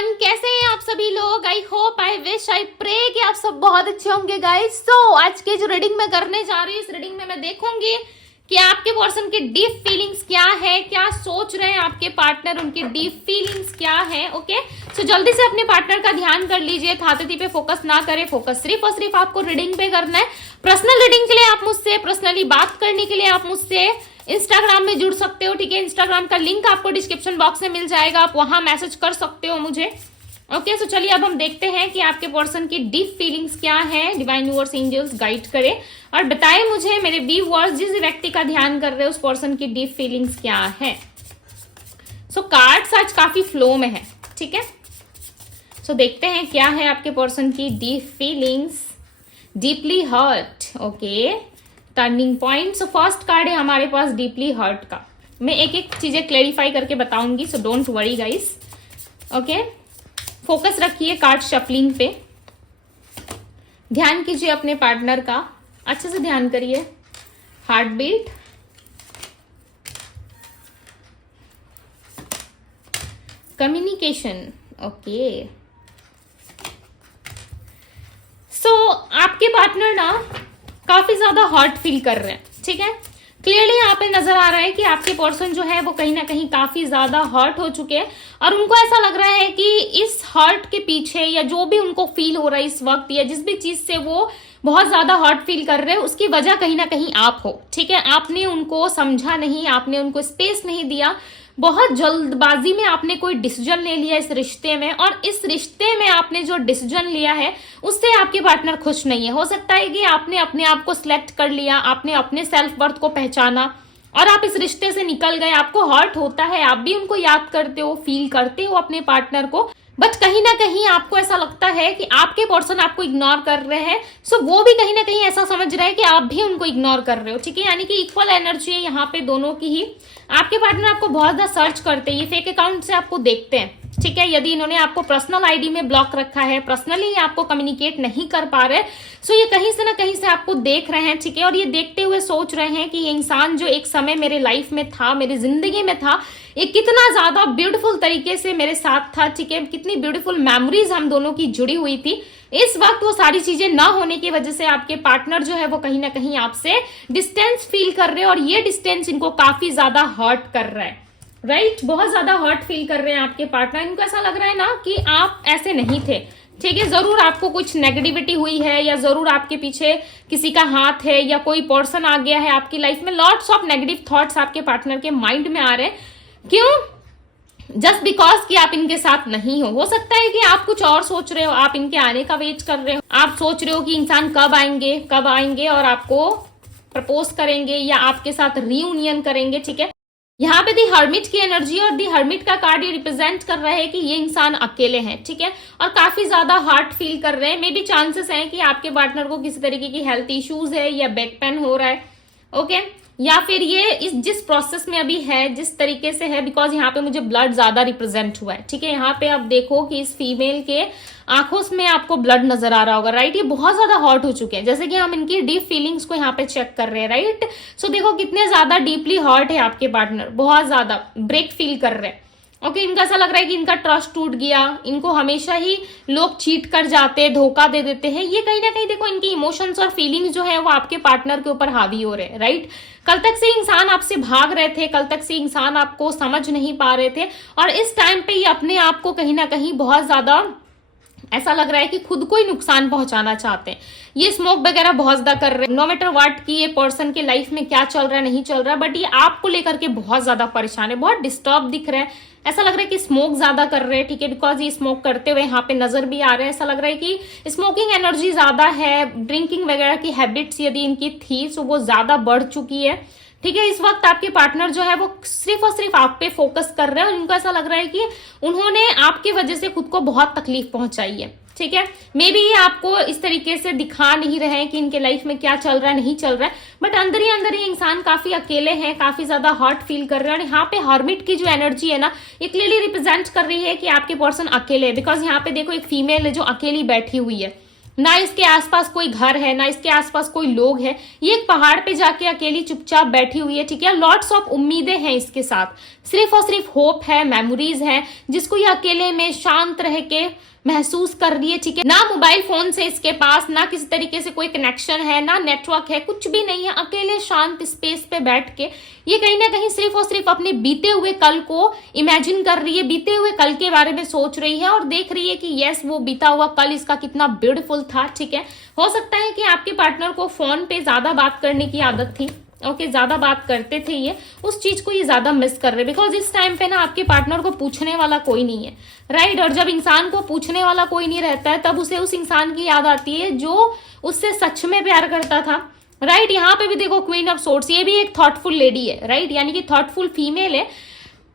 Everyone, कैसे हैं आप सभी लोग। I hope, I wish, I pray कि आप सब बहुत अच्छे होंगे गाइस। सो आज की जो रीडिंग मैं करने जा रही हूँ, इस रीडिंग में मैं देखूंगी कि आपके पर्सन की डीप फीलिंग्स क्या है, क्या सोच रहे हैं आपके पार्टनर, उनकी डीप फीलिंग्स क्या है। ओके, सो जल्दी से अपने पार्टनर का ध्यान कर लीजिए, थाती पे फोकस ना करें, फोकस सिर्फ और सिर्फ आपको रीडिंग पे करना है। पर्सनल रीडिंग के लिए आप मुझसे, पर्सनली बात करने के लिए आप मुझसे इंस्टाग्राम में जुड़ सकते हो। ठीक है, इंस्टाग्राम का लिंक आपको डिस्क्रिप्शन बॉक्स में मिल जाएगा, आप वहां मैसेज कर सकते हो मुझे। ओके, सो चलिए अब हम देखते हैं कि आपके पर्सन की डीप फीलिंग्स क्या है। डिवाइन यूनिवर्स एंजल्स गाइड करे और बताए मुझे, मेरे व्यूअर्स जिस व्यक्ति का ध्यान कर रहे हैं उस पर्सन की डीप फीलिंग्स क्या है। सो कार्ड्स आज काफी फ्लो में है। ठीक है, सो देखते हैं क्या है आपके पर्सन की deep feelings. Deeply hurt, okay, turning point. So first card है हमारे पास डीपली हर्ट का। मैं एक एक चीजें क्लेरिफाई करके बताऊंगी, so don't worry guys. Okay, focus रखिए कार्ड शफलिंग पे, ध्यान कीजिए अपने पार्टनर का, अच्छे से ध्यान करिए। Heart beat, communication, okay. So आपके पार्टनर ना काफी ज्यादा हर्ट फील कर रहे हैं। ठीक है, क्लियरली यहाँ पे नजर आ रहा है कि आपके पर्सन जो है वो कहीं ना कहीं काफी ज्यादा हर्ट हो चुके हैं और उनको ऐसा लग रहा है कि इस हर्ट के पीछे या जो भी उनको फील हो रहा है इस वक्त, या जिस भी चीज से वो बहुत ज्यादा हर्ट फील कर रहे हैं, उसकी वजह कहीं ना कहीं आप हो। ठीक है, आपने उनको समझा नहीं, आपने उनको स्पेस नहीं दिया, बहुत जल्दबाजी में आपने कोई डिसीजन ले लिया इस रिश्ते में, और इस रिश्ते में आपने जो डिसीजन लिया है उससे आपके पार्टनर खुश नहीं है। हो सकता है कि आपने अपने आप को सिलेक्ट कर लिया, आपने अपने सेल्फ वर्थ को पहचाना और आप इस रिश्ते से निकल गए। आपको हर्ट होता है, आप भी उनको याद करते हो, फील करते हो अपने पार्टनर को, बट कहीं ना कहीं आपको ऐसा लगता है कि आपके पर्सन आपको इग्नोर कर रहे हैं। सो वो भी कहीं ना कहीं ऐसा समझ रहा है कि आप भी उनको इग्नोर कर रहे हो। ठीक है, यानी कि इक्वल एनर्जी है यहाँ पे दोनों की ही। आपके पार्टनर आपको बहुत ज्यादा सर्च करते हैं, ये फेक अकाउंट से आपको देखते हैं। ठीक है, यदि इन्होंने आपको पर्सनल आईडी में ब्लॉक रखा है, पर्सनली आपको कम्युनिकेट नहीं कर पा रहे, सो ये कहीं से ना कहीं से आपको देख रहे हैं। ठीक है, और ये देखते हुए सोच रहे हैं कि ये इंसान जो एक समय मेरे लाइफ में था, मेरी जिंदगी में था, ये कितना ज्यादा ब्यूटीफुल तरीके से मेरे साथ था। ठीक है, कितनी ब्यूटीफुल मेमोरीज हम दोनों की जुड़ी हुई थी। इस वक्त वो सारी चीजें ना होने की वजह से आपके पार्टनर जो है वो कहीं ना कहीं आपसे डिस्टेंस फील कर रहे हैं और ये डिस्टेंस इनको काफी ज्यादा हर्ट कर रहा है। राइट, बहुत ज्यादा हर्ट फील कर रहे हैं आपके पार्टनर। इनको ऐसा लग रहा है ना कि आप ऐसे नहीं थे। ठीक है, जरूर आपको कुछ नेगेटिविटी हुई है, या जरूर आपके पीछे किसी का हाथ है, या कोई पर्सन आ गया है आपकी लाइफ में। लॉट्स ऑफ नेगेटिव थॉट्स आपके पार्टनर के माइंड में आ रहे हैं। क्यों? जस्ट बिकॉज कि आप इनके साथ नहीं हो सकता है कि आप कुछ और सोच रहे हो, आप इनके आने का वेट कर रहे हो, आप सोच रहे हो कि इंसान कब आएंगे और आपको प्रपोज करेंगे या आपके साथ रीयूनियन करेंगे। ठीक है, यहाँ पे दी हर्मिट की एनर्जी, और दी हर्मिट का कार्ड ये रिप्रेजेंट कर रहा है कि ये इंसान अकेले हैं। ठीक है, और काफी ज्यादा हार्ट फील कर रहे हैं। मे बी चांसेस हैं कि आपके पार्टनर को किसी तरीके की हेल्थ इश्यूज है, या बैक पेन हो रहा है। ओके, या फिर ये इस जिस प्रोसेस में अभी है, जिस तरीके से है, बिकॉज यहाँ पे मुझे ब्लड ज्यादा रिप्रेजेंट हुआ है। ठीक है, यहाँ पे आप देखो कि इस फीमेल के आंखों में आपको ब्लड नजर आ रहा होगा। राइट, ये बहुत ज्यादा हर्ट हो चुके हैं, जैसे कि हम इनकी डीप फीलिंग्स को यहाँ पे चेक कर रहे हैं। राइट, सो देखो कितने ज्यादा डीपली हर्ट है आपके पार्टनर, बहुत ज्यादा ब्रेक फील कर रहे हैं। ओके, इनका ऐसा लग रहा है कि इनका ट्रस्ट टूट गया, इनको हमेशा ही लोग चीट कर जाते हैं, धोखा दे देते हैं। ये कहीं ना कहीं देखो इनकी इमोशंस और फीलिंग्स जो है वो आपके पार्टनर के ऊपर हावी हो रहे हैं। राइट, कल तक से इंसान आपसे भाग रहे थे, कल तक से इंसान आपको समझ नहीं पा रहे थे, और इस टाइम पे ये अपने आप को कहीं ना कहीं बहुत ज्यादा ऐसा लग रहा है कि खुद को ही नुकसान पहुंचाना चाहते हैं। ये स्मोक वगैरह बहुत ज्यादा कर रहे हैं। नो मैटर व्हाट कि ये पर्सन के लाइफ में क्या चल रहा है, नहीं चल रहा, बट ये आपको लेकर के बहुत ज्यादा परेशान है, बहुत डिस्टर्ब दिख रहे हैं। ऐसा लग रहा है कि स्मोक ज्यादा कर रहे हैं। ठीक है, बिकॉज ये स्मोक करते हुए यहाँ पे नजर भी आ रहे हैं। ऐसा लग रहा है कि स्मोकिंग एनर्जी ज्यादा है, ड्रिंकिंग वगैरह की हैबिट्स यदि इनकी थी तो वो ज्यादा बढ़ चुकी है। ठीक है, इस वक्त आपके पार्टनर जो है वो सिर्फ और सिर्फ आप पे फोकस कर रहे हैं, और उनको ऐसा लग रहा है कि उन्होंने आपकी वजह से खुद को बहुत तकलीफ पहुंचाई है। ठीक है, मे बी ये आपको इस तरीके से दिखा नहीं रहे हैं कि इनके लाइफ में क्या चल रहा है, नहीं चल रहा है, बट अंदर ही इंसान काफी अकेले हैं, काफी ज्यादा हर्ट फील कर रहे हैं। और यहाँ पे हर्मिट की जो एनर्जी है ना, ये क्लियरली रिप्रेजेंट कर रही है कि आपके पर्सन अकेले है। बिकॉज यहाँ पे देखो एक फीमेल है जो अकेली बैठी हुई है। ना इसके आसपास कोई घर है, ना इसके आसपास कोई लोग है, ये एक पहाड़ पे जाके अकेली चुपचाप बैठी हुई है, ठीक है। लॉट्स ऑफ उम्मीदें हैं इसके साथ, सिर्फ और सिर्फ होप है, मेमोरीज है, जिसको ये अकेले में शांत रह के महसूस कर रही है, ठीक है। ना मोबाइल फोन से इसके पास, ना किसी तरीके से कोई कनेक्शन है, ना नेटवर्क है, कुछ भी नहीं है, अकेले शांत स्पेस पे बैठ के ये कहीं ना कहीं सिर्फ और सिर्फ अपने बीते हुए कल को इमेजिन कर रही है, बीते हुए कल के बारे में सोच रही है और देख रही है कि यस वो बीता हुआ कल इसका कितना ब्यूटीफुल था, ठीक है। हो सकता है कि आपके पार्टनर को फोन पे ज्यादा बात करने की आदत थी, ओके, ज्यादा बात करते थे ये, उस चीज को ये ज्यादा मिस कर रहे, बिकॉज इस टाइम पे ना आपके पार्टनर को पूछने वाला कोई नहीं है, राइट। और जब इंसान को पूछने वाला कोई नहीं रहता है तब उसे उस इंसान की याद आती है जो उससे सच में प्यार करता था, राइट। यहाँ पे भी देखो क्वीन ऑफ सोर्ड्स, ये भी एक थॉटफुल लेडी है, राइट, यानी कि थॉटफुल फीमेल है।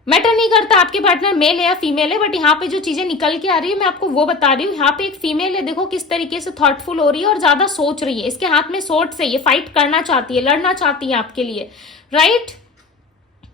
मैटर नहीं करता आपके पार्टनर मेल है या फीमेल है, बट यहाँ पे जो चीजें निकल के आ रही है मैं आपको वो बता रही हूँ। यहाँ पे एक फीमेल है, देखो किस तरीके से थॉटफुल हो रही है और ज्यादा सोच रही है, इसके हाथ में सोर्ड से ये फाइट करना चाहती है, लड़ना चाहती है आपके लिए, राइट,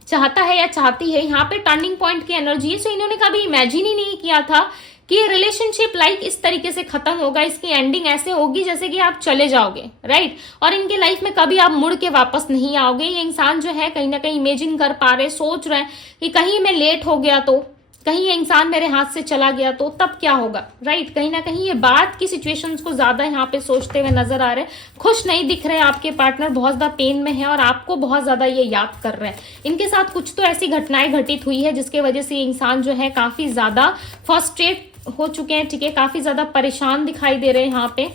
चाहता है या चाहती है। यहाँ पे टर्निंग पॉइंट की एनर्जी है, सो इन्होंने कभी इमेजिन ही नहीं किया था कि ये रिलेशनशिप लाइक इस तरीके से खत्म होगा, इसकी एंडिंग ऐसे होगी जैसे कि आप चले जाओगे, राइट। और इनके लाइफ में कभी आप मुड़ के वापस नहीं आओगे। ये इंसान जो है कहीं ना कहीं इमेजिन कर पा रहे, सोच रहे हैं कि कहीं मैं लेट हो गया तो, कहीं ये इंसान मेरे हाथ से चला गया तो तब क्या होगा, राइट। कहीं ना कहीं ये बात की सिचुएशंस को ज्यादा यहाँ पे सोचते हुए नजर आ रहे हैं, खुश नहीं दिख रहे आपके पार्टनर, बहुत ज्यादा पेन में है और आपको बहुत ज्यादा ये याद कर रहे हैं। इनके साथ कुछ तो ऐसी घटनाएं घटित हुई है जिसके वजह से ये इंसान जो है काफी ज्यादा फ्रस्ट्रेट हो चुके हैं, ठीक है, काफी ज्यादा परेशान दिखाई दे रहे हैं यहाँ पे।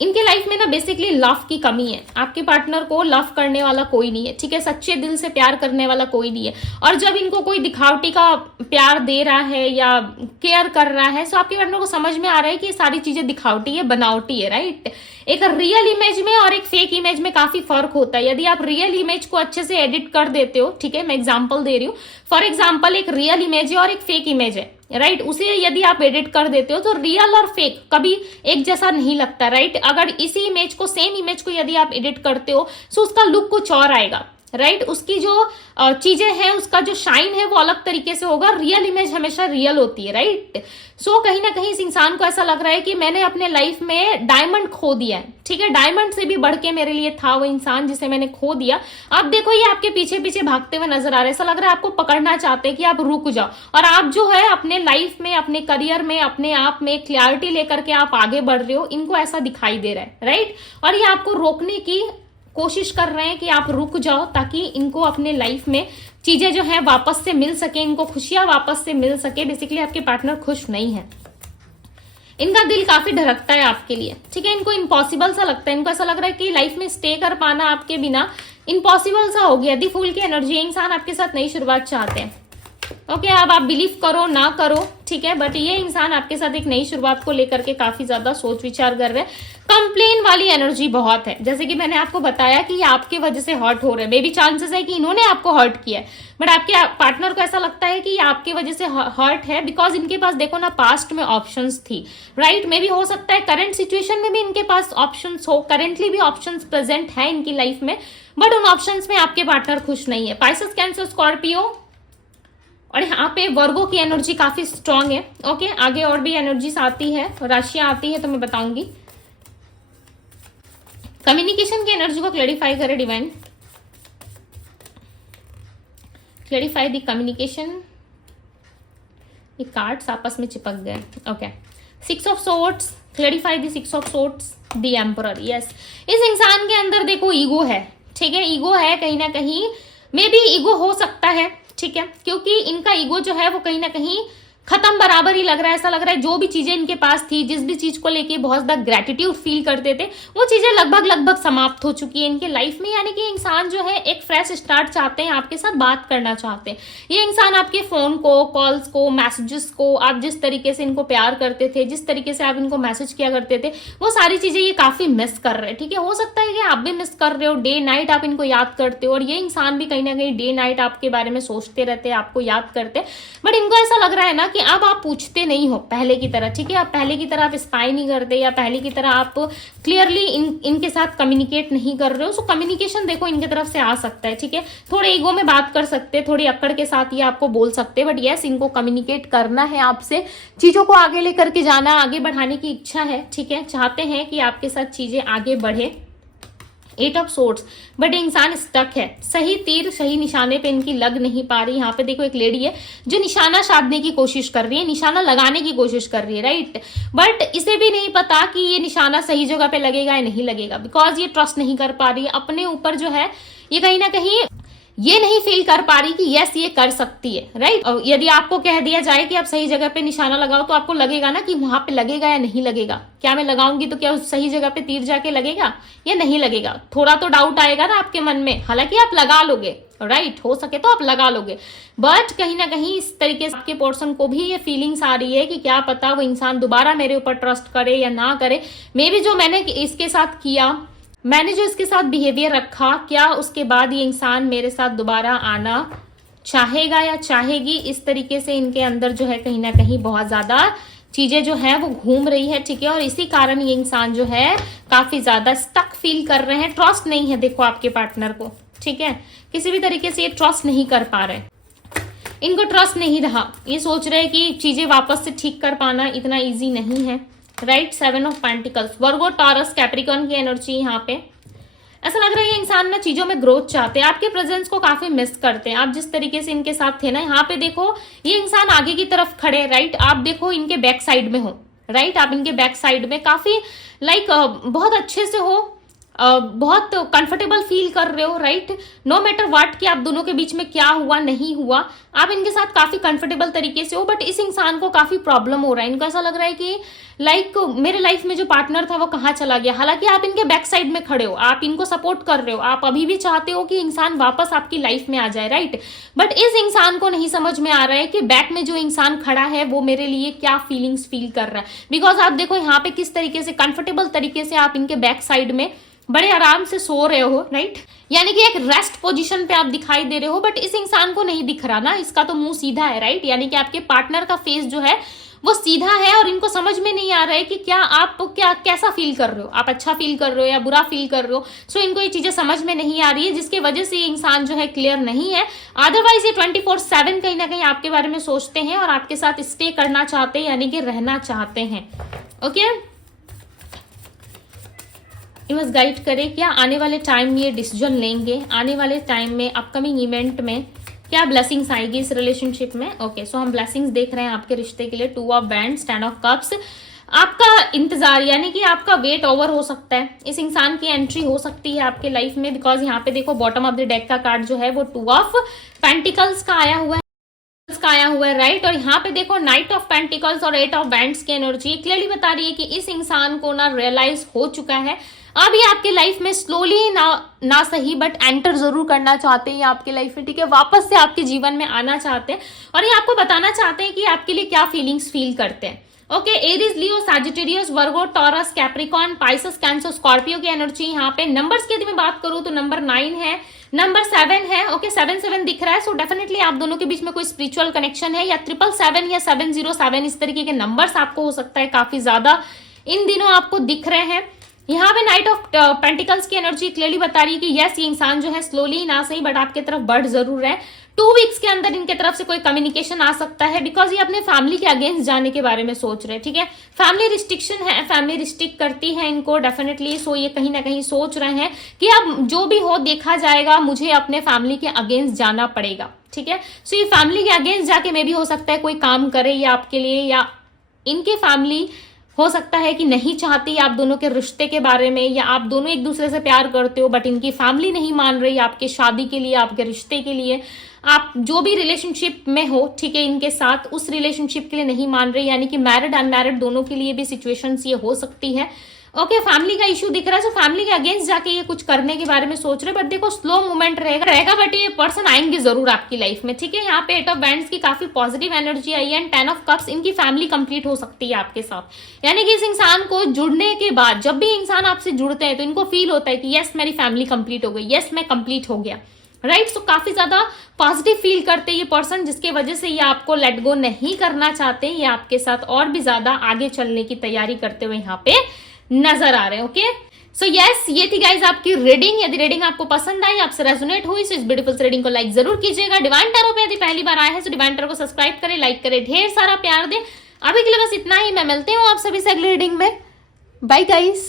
इनके लाइफ में ना बेसिकली लव की कमी है, आपके पार्टनर को लव करने वाला कोई नहीं है, ठीक है, सच्चे दिल से प्यार करने वाला कोई नहीं है। और जब इनको कोई दिखावटी का प्यार दे रहा है या केयर कर रहा है, तो आपके पार्टनर को समझ में आ रहा है कि ये सारी चीजें दिखावटी है, बनावटी है, राइट। एक रियल इमेज में और एक फेक इमेज में काफी फर्क होता है। यदि आप रियल इमेज को अच्छे से एडिट कर देते हो, ठीक है, मैं एग्जाम्पल दे रही हूँ, फॉर एग्जाम्पल एक रियल इमेज है और एक फेक इमेज है, राइट, उसे यदि आप एडिट कर देते हो तो रियल और फेक कभी एक जैसा नहीं लगता, राइट। अगर इसी इमेज को, सेम इमेज को यदि आप एडिट करते हो तो उसका लुक कुछ और आएगा, राइट, उसकी जो चीजें हैं, उसका जो शाइन है वो अलग तरीके से होगा। रियल इमेज हमेशा रियल होती है, राइट। सो कहीं ना कहीं इस इंसान को ऐसा लग रहा है कि मैंने अपने लाइफ में डायमंड खो दिया है, ठीक है, डायमंड से भी बढ़ के मेरे लिए था वो इंसान जिसे मैंने खो दिया। अब देखो ये आपके पीछे पीछे भागते हुए नजर आ रहे हैं, ऐसा लग रहा है आपको पकड़ना चाहते हैं कि आप रुक जाओ, और आप जो है अपने लाइफ में, अपने करियर में, अपने आप में क्लैरिटी लेकर के आप आगे बढ़ रहे हो, इनको ऐसा दिखाई दे रहा है, राइट। और ये आपको रोकने की कोशिश कर रहे हैं कि आप रुक जाओ ताकि इनको अपने लाइफ में चीजें जो है वापस से मिल सके, इनको खुशियां वापस से मिल सके। बेसिकली आपके पार्टनर खुश नहीं है, इनका दिल काफी धड़कता है आपके लिए, ठीक है, इनको इम्पॉसिबल सा लगता है, इनको ऐसा लग रहा है कि लाइफ में स्टे कर पाना आपके बिना इम्पॉसिबल सा हो गया। दी फूल की एनर्जी, इंसान आपके साथ नई शुरुआत चाहते हैं, ओके, अब आप बिलीव करो ना करो, ठीक है, बट ये इंसान आपके साथ एक नई शुरुआत को लेकर के काफी ज्यादा सोच विचार कर रहे हैं। कंप्लेन वाली एनर्जी बहुत है, जैसे कि मैंने आपको बताया कि ये आपके वजह से हर्ट हो रहे हैं, मे बी चांसेस है कि इन्होंने आपको हर्ट किया है, बट आपके पार्टनर को ऐसा लगता है कि ये आपकी वजह से हर्ट है, बिकॉज इनके पास देखो ना पास्ट में ऑप्शंस थी, राइट। मे बी हो सकता है करंट सिचुएशन में भी इनके पास ऑप्शंस हो, करेंटली भी ऑप्शंस प्रेजेंट है इनकी लाइफ में, बट उन ऑप्शंस में आपके पार्टनर खुश नहीं है। पाइसेस, कैंसर, स्कॉर्पियो और यहाँ पे वर्गो की एनर्जी काफी स्ट्रांग है, ओके। आगे और भी एनर्जीज आती है, राशियां आती है तो मैं बताऊंगी। कम्युनिकेशन की एनर्जी को क्लैरिफाई करे डिवाइन, क्लैरिफाई द कम्युनिकेशन। ये कार्ड्स आपस में चिपक गए, okay. 6 of swords, clarify the 6 of swords, the emperor. Yes, इस इंसान के अंदर देखो ईगो है, ठीक है, ईगो है कहीं ना कहीं, मे बी ईगो हो सकता है, ठीक है, क्योंकि इनका ईगो जो है वो कहीं ना कहीं खत्म बराबर ही लग रहा है। ऐसा लग रहा है जो भी चीजें इनके पास थी, जिस भी चीज को लेके बहुत ज्यादा ग्रेटिट्यूड फील करते थे, वो चीजें लगभग समाप्त हो चुकी है इनके लाइफ में। यानी कि इंसान जो है एक फ्रेश स्टार्ट चाहते हैं, आपके साथ बात करना चाहते हैं। ये इंसान आपके फोन को, कॉल्स को, मैसेजेस को, आप जिस तरीके से इनको प्यार करते थे, जिस तरीके से आप इनको मैसेज किया करते थे, वो सारी चीजें ये काफी मिस कर रहे हैं, ठीक है। हो सकता है कि आप भी मिस कर रहे हो, डे नाइट आप इनको याद करते हो, और ये इंसान भी कहीं ना कहीं डे नाइट आपके बारे में सोचते रहते हैं, आपको याद करते हैं, बट इनको ऐसा लग रहा है ना कि कि अब आप पूछते नहीं हो पहले की तरह, ठीक है। आप पहले की तरह आप स्पाई नहीं करते, या पहले की तरह आप क्लियरली इनके साथ कम्युनिकेट नहीं कर रहे हो। सो कम्युनिकेशन देखो इनके तरफ से आ सकता है, ठीक है। थोड़े ईगो में बात कर सकते, थोड़ी अक्कड़ के साथ ये आपको बोल सकते, बट यस इनको कम्युनिकेट करना है आपसे, चीजों को आगे लेकर के जाना, आगे बढ़ाने की इच्छा है, ठीक है। चाहते हैं कि आपके साथ चीजें आगे बढ़े। 8 ऑफ सोर्ड्स, बट इंसान स्टक है, सही तीर सही निशाने पे इनकी लग नहीं पा रही। यहाँ पे देखो एक लेडी है जो निशाना साधने की कोशिश कर रही है, निशाना लगाने की कोशिश कर रही है, राइट, बट इसे भी नहीं पता कि ये निशाना सही जगह पे लगेगा या नहीं लगेगा, बिकॉज ये ट्रस्ट नहीं कर पा रही है अपने ऊपर, जो है ये कहीं ना कहीं ये नहीं फील कर पा रही कि यस ये कर सकती है, राइट। और यदि आपको कह दिया जाए कि आप सही जगह पे निशाना लगाओ, तो आपको लगेगा ना कि वहां पे लगेगा या नहीं लगेगा, क्या मैं लगाऊंगी तो क्या उस सही जगह पे तीर जाके लगेगा या नहीं लगेगा, थोड़ा तो डाउट आएगा ना आपके मन में। हालांकि आप लगा लोगे, राइट, हो सके तो आप लगा लोगे, बट कहीं ना कहीं इस तरीके से आपके पर्सन को भी ये फीलिंग्स आ रही है कि क्या पता वो इंसान दोबारा मेरे ऊपर ट्रस्ट करे या ना करे। मे बी जो मैंने इसके साथ किया, मैंने जो इसके साथ बिहेवियर रखा, क्या उसके बाद ये इंसान मेरे साथ दोबारा आना चाहेगा या चाहेगी। इस तरीके से इनके अंदर जो है कहीं ना कहीं बहुत ज्यादा चीजें जो है वो घूम रही है, ठीक है। और इसी कारण ये इंसान जो है काफी ज्यादा स्टक फील कर रहे हैं, ट्रस्ट नहीं है देखो आपके पार्टनर को, ठीक है। किसी भी तरीके से ये ट्रस्ट नहीं कर पा रहे, इनको ट्रस्ट नहीं रहा, ये सोच रहे कि चीजें वापस से ठीक कर पाना इतना ईजी नहीं है, right. 7 of pentacles, Virgo Taurus Capricorn की एनर्जी यहाँ पे। ऐसा लग रहा है ये इंसान ना चीजों में ग्रोथ चाहते हैं, आपके प्रेजेंस को काफी मिस करते हैं। आप जिस तरीके से इनके साथ थे ना, यहाँ पे देखो ये इंसान आगे की तरफ खड़े, राइट, आप देखो इनके बैक साइड में हो, राइट, आप इनके बैक साइड में काफी बहुत अच्छे से हो, बहुत कंफर्टेबल फील कर रहे हो, राइट। नो मैटर व्हाट कि आप दोनों के बीच में क्या हुआ नहीं हुआ, आप इनके साथ काफी कंफर्टेबल तरीके से हो, बट इस इंसान को काफी प्रॉब्लम हो रहा है। इनको ऐसा लग रहा है कि मेरे लाइफ में जो पार्टनर था वो कहाँ चला गया। हालांकि आप इनके बैक साइड में खड़े हो, आप इनको सपोर्ट कर रहे हो, आप अभी भी चाहते हो कि इंसान वापस आपकी लाइफ में आ जाए, राइट, बट इस इंसान को नहीं समझ में आ रहा है कि बैक में जो इंसान खड़ा है वो मेरे लिए क्या फीलिंग्स फील कर रहा है। बिकॉज आप देखो यहाँ पे किस तरीके से कंफर्टेबल तरीके से आप इनके बैक साइड में बड़े आराम से सो रहे हो, राइट, यानी कि एक रेस्ट पोजीशन पे आप दिखाई दे रहे हो, बट इस इंसान को नहीं दिख रहा ना, इसका तो मुंह सीधा है, राइट, यानी कि आपके पार्टनर का फेस जो है वो सीधा है, और इनको समझ में नहीं आ रहा है कि क्या आप कैसा फील कर रहे हो, आप अच्छा फील कर रहे हो या बुरा फील कर रहे हो। सो इनको ये चीजें समझ में नहीं आ रही है, जिसकी वजह से ये इंसान जो है क्लियर नहीं है। अदरवाइज ये 24/7 कहीं ना कहीं आपके बारे में सोचते हैं और आपके साथ स्टे करना चाहते हैं, यानी कि रहना चाहते हैं, ओके। यूनिवर्स गाइड करे क्या आने वाले टाइम में ये डिसीजन लेंगे, आने वाले टाइम में अपकमिंग इवेंट में क्या ब्लेसिंग्स आएगी इस रिलेशनशिप में। ओके, सो हम ब्लेसिंग्स देख रहे हैं आपके रिश्ते के लिए। 2 ऑफ बैंड्स, 10 ऑफ कप्स। आपका इंतजार यानी कि आपका वेट ओवर हो सकता है, इस इंसान की एंट्री हो सकती है आपके लाइफ में, बिकॉज यहाँ पे देखो बॉटम ऑफ द डेक का कार्ड जो है वो 2 ऑफ पेंटिकल्स का आया हुआ है, राइट। और यहाँ पे देखो नाइट ऑफ पेंटिकल्स और 8 ऑफ बैंड्स की एनर्जी क्लियरली बता रही है कि इस इंसान को ना रियलाइज हो चुका है, अब ये आपके लाइफ में स्लोली ना सही बट एंटर जरूर करना चाहते हैं आपके लाइफ में, ठीक है, वापस से आपके जीवन में आना चाहते हैं, और ये आपको बताना चाहते हैं कि आपके लिए क्या फीलिंग्स फील करते हैं। Okay, Aries, Leo, Sagittarius, Virgo, Taurus, Capricorn, Pisces, Cancer, Scorpio की एनर्जी यहाँ पे। नंबर्स की यदि मैं बात करूं तो नंबर 9 है, नंबर 7 है, ओके, 7 दिख रहा है। सो डेफिनेटली आप दोनों के बीच में कोई स्पिरिचुअल कनेक्शन है, या 777 या 707 इस तरीके के नंबर्स आपको हो सकता है काफी ज्यादा इन दिनों आपको दिख रहे हैं। यहाँ पे नाइट ऑफ पेंटिकल्स की एनर्जी क्लियरली बता रही है कि यस ये इंसान जो है स्लोली ना सही बट आपके तरफ बढ़ जरूर है। 2 वीक्स के अंदर इनके तरफ से कोई कम्युनिकेशन आ सकता है, बिकॉज ये अपने फैमिली के अगेंस्ट जाने के बारे में सोच रहे हैं, ठीक है। फैमिली रिस्ट्रिक्शन है, फैमिली रिस्ट्रिक्ट करती है इनको डेफिनेटली। सो ये कहीं ना कहीं सोच रहे हैं कि अब जो भी हो देखा जाएगा, मुझे अपने फैमिली के अगेंस्ट जाना पड़ेगा, ठीक है। सो ये फैमिली के अगेंस्ट जाके मे भी हो सकता है कोई काम करे या आपके लिए, या इनके फैमिली हो सकता है कि नहीं चाहती आप दोनों के रिश्ते के बारे में, या आप दोनों एक दूसरे से प्यार करते हो बट इनकी फैमिली नहीं मान रही आपके शादी के लिए, आपके रिश्ते के लिए, आप जो भी रिलेशनशिप में हो, ठीक है, इनके साथ उस रिलेशनशिप के लिए नहीं मान रही, यानी कि मैरिड अनमैरिड दोनों के लिए भी सिचुएशंस ये हो सकती है। ओके, फैमिली का इशू दिख रहा है, सो फैमिली के अगेंस्ट जाके ये कुछ करने के बारे में सोच रहे, बट देखो स्लो मूवमेंट रहेगा बट ये पर्सन आएंगे जरूर आपकी लाइफ में, ठीक है। यहाँ पे 8 ऑफ बैंड्स की काफी पॉजिटिव एनर्जी आई है, एंड 10 ऑफ कप्स, इनकी फैमिली कंप्लीट हो सकती है आपके साथ, यानी कि इस इंसान को जुड़ने के बाद, जब भी इंसान आपसे जुड़ते हैं तो इनको फील होता है कि यस मेरी फैमिली कंप्लीट हो गई, यस मैं कंप्लीट हो गया, राइट। सो काफी ज्यादा पॉजिटिव फील करते ये पर्सन, जिसके वजह से ये आपको लेट गो नहीं करना चाहते, ये आपके साथ और भी ज्यादा आगे चलने की तैयारी करते हुए यहाँ पे नजर आ रहे हैं। ओके, सो यस, ये थी गाइज आपकी रीडिंग। यदि रीडिंग आपको पसंद आई, आपसे रेजोनेट हुई, तो इस ब्यूटीफुल रीडिंग को लाइक जरूर कीजिएगा। डिवाइन टैरो पे यदि पहली बार आए हैं तो डिवाइन टैरो को सब्सक्राइब करें, लाइक करें, ढेर सारा प्यार दें। अभी के लिए बस इतना ही, मैं मिलती हूँ आप सभी से अगली रीडिंग में। Bye guys.